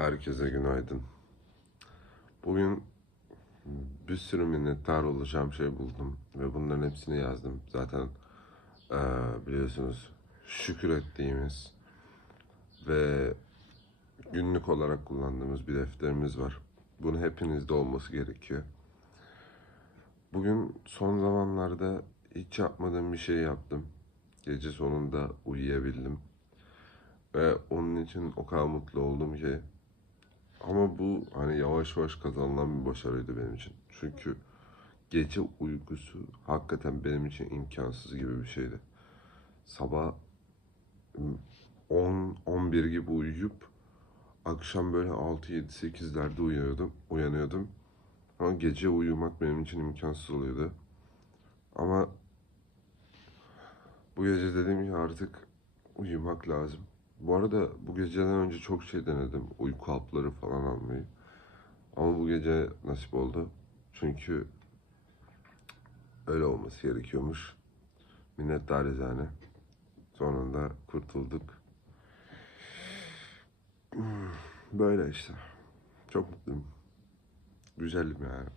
Herkese günaydın. Bugün bir sürü minnettar olacağım şey buldum ve bunların hepsini yazdım. Zaten eee, biliyorsunuz şükür ettiğimiz ve günlük olarak kullandığımız bir defterimiz var. Bunun hepinizde olması gerekiyor. Bugün son zamanlarda hiç yapmadığım bir şey yaptım. Gece sonunda uyuyabildim. Ve onun için o kadar mutlu oldum ki ama bu hani yavaş yavaş kazanılan bir başarıydı benim için. Çünkü gece uykusu hakikaten benim için imkansız gibi bir şeydi. Sabah 10-11 gibi uyuyup akşam böyle 6-7-8'lerde uyanıyordum, uyanıyordum. Ama gece uyumak benim için imkansız oluyordu. Ama bu gece dedim ki artık uyumak lazım. Bu arada bu geceden önce çok şey denedim. Uyku hapları falan almayı. Ama bu gece nasip oldu. Çünkü öyle olması gerekiyormuş. Minnettarız yani. Sonunda kurtulduk. Böyle işte. Çok mutluyum. Güzelim yani.